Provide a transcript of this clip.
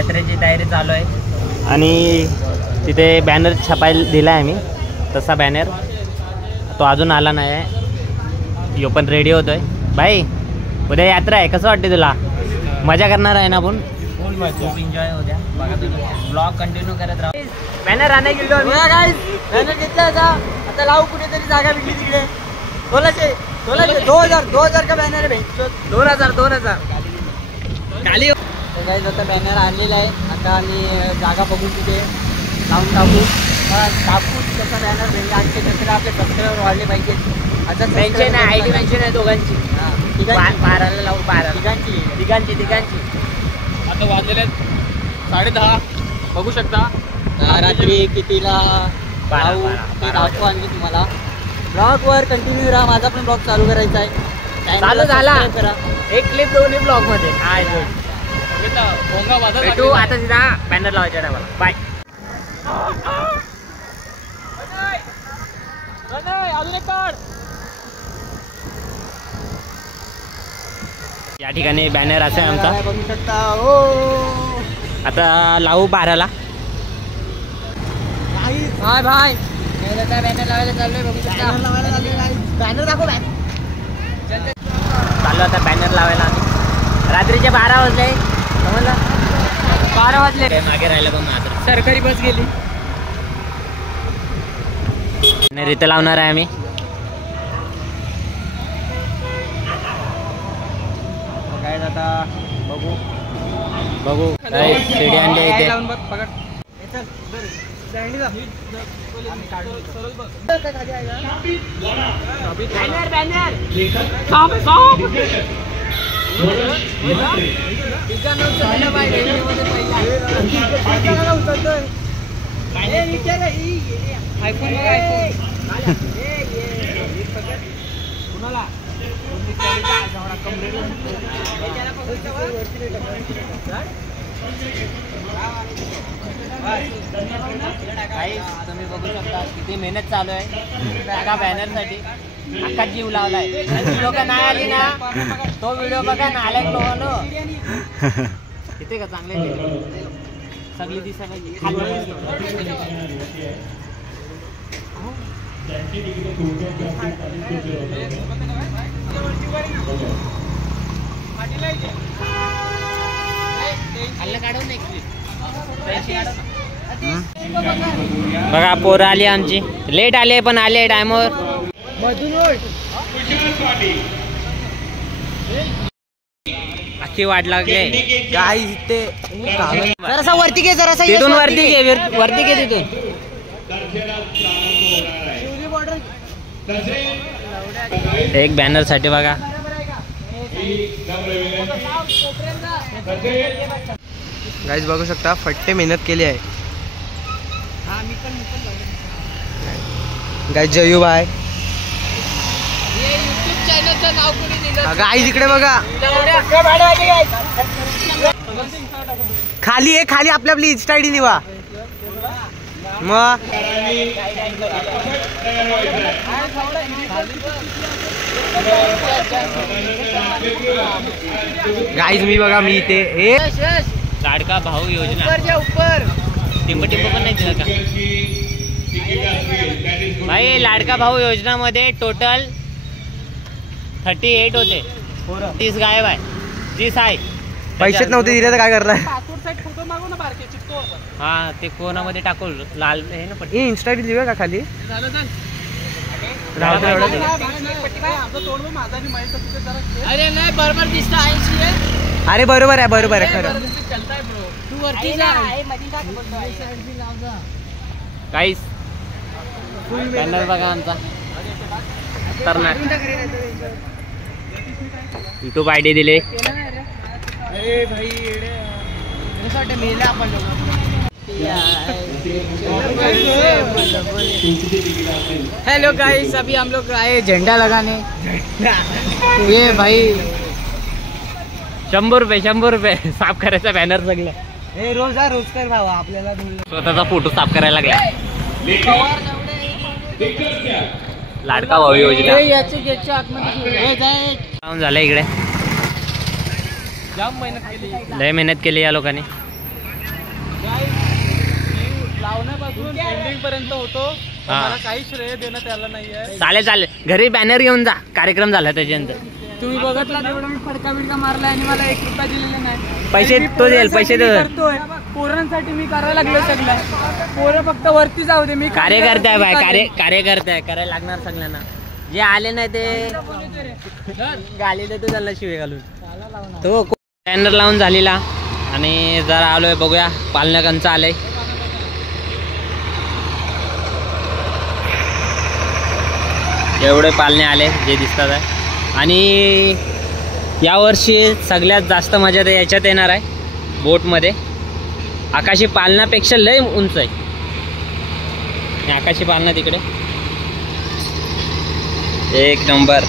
जत्रेची तयारी चालू आहे आणि तिथे बॅनर छापायला दिला आहे आम्ही, तसा बॅनर तो अजून आला नाही आहे, यो पण रेडी होतोय. भाई उद्या यात्रा आहे, कसं वाटते तुला? मजा करणार आहे ना आपण? खूप एन्जॉय होत्या. बघा तुम्ही ब्लॉग कंटिन्यू करत राहा. बॅनर आणायला गेलो आम्ही. बॅनर घेतला आता लावू कुठेतरी जागा भेटली तिकडे. 2000 का बॅनर आहे भाई. 2000 खाली. तर काही आता बॅनर आणलेला आहे. आता आम्ही जागा बघू तिथे लावून टाकू त्याचा बॅनर भेटला. आजचे नंतर आपले सबस्क्रायबर वाढले पाहिजे. आता मेन्शन आहे, आयडी मेन्शन आहे दोघांची. 12ला लावू, 12 तिघांची. आता वाजलेले 10:30 बघू शकता. रात्री कितीला लावू ते दाखवू आणखी तुम्हाला. ब्लॉगवर कंटिन्यू राहा. माझा पण ब्लॉग चालू करायचा आहे. चालू झाला. करा एक क्लिप दोन्ही ब्लॉग मध्ये. भेटू आता सीधा बॅनर लावायच्या टायमाला. बाय. अजून एक काढ. या ठिकाणी बॅनर असा आहे आमचा. बघू शकता. हो आता लावू 12ला. हाय भाई बॅनर लावायला चाललोय. बघू शकता बॅनर दाखव. चाललो आता बॅनर लावायला आम्ही. रात्रीचे 12 वाजले. समजलं? 12 वाजले. मागे राहिलं पण मात्र. सरकारी बस गेली. इथं लावणार आहे आम्ही. काय आता बघू काय शिडी आणली इथे. तुम्ही बघू शकता किती मेहनत चालू आहे एका बॅनरसाठी. अख्खा जीव लावलाय. लोक नाही आली ना तो व्हिडिओ बघा ना. आलाय लोकांनो किती का चांगले सगळी दिसायला. बघा पोरं आली आमची. लेट आले पण आले टायमवर. अख्खी वाट लागले. गाईस इथे जरासा वरती घे. जरासा तिथून वरती घे तिथून. एक बॅनर साठी बघा. गाईस बघू शकता फट्टे मेहनत केली आहे. गाईस जयू बाय. गाईस इकडे बघा. खाली आहे. खाली आपली इंस्टा आयडी निवा. मग गाईस मी बघा मी इथे लाडका भाऊ योजना. टिंब पण नाही दिला का भाई? लाडका भाऊ योजना मध्ये टोटल 38 होते. 30 गायब आहे. 30 आहे. पैसेच नव्हते दिले तर काय करणार? हा ते कोणामध्ये टाकू लाल हे ना. पण इंस्टा आयडी देऊया का खाली? अरे नाही बरोबर दिसत आहे. अरे बरोबर आहे खरं. तू वरती जा. काहीच बॅनर बघा आमचा. यूट्यूब आयडी दिले. अरे भाई मेले आपण हेलो गाइस, अभी हम लोग आए झंडा लगाने. ये भाई 100 रुपये साफ करायचा बॅनर सगळं. हे रोज कर भावा. आपल्याला स्वतःचा फोटो साफ करायला लागला. लाडका भाऊ योजना झालं इकडे. जाम मेहनत केली. लय मेहनत केली या लोकांनी. लावण्यापासून एंडिंग पर्यंत होतो. हा. मला काही श्रेय देणं त्याला नाहीये. चालेल चालेल, घरी बॅनर घेऊन जा, कार्यक्रम झाला त्याच्यानंतर. तुम्ही बघितला तेवढा मी फडका बिडका मारला आणि मला 1 रुपया दिलेला नाही. पैसे मी तो देईल, पैसे तो देईल. करतोय. पोरांसाठी मी करायला लागलो सगळं. पोरं फक्त वरती जाऊ दे. मी कार्यकर्ते आहे बाय, कार्यकर्ते आहे, करायला लागणार सगळ्यांना. जे आले नाही ते गाली देतो त्याला शिवे घालून. तो बॅनर लावून झालेला आणि जरा आलोय बघूया पालनकांचं आलंय. एवढे पालणे आले जे दिसतात आहे. आणि यावर्षी सगळ्यात जास्त मजा तर याच्यात येणार आहे, बोटमध्ये. आकाशी पालनापेक्षा लय उंच आहे आकाशी पालना तिकडे. एक नंबर.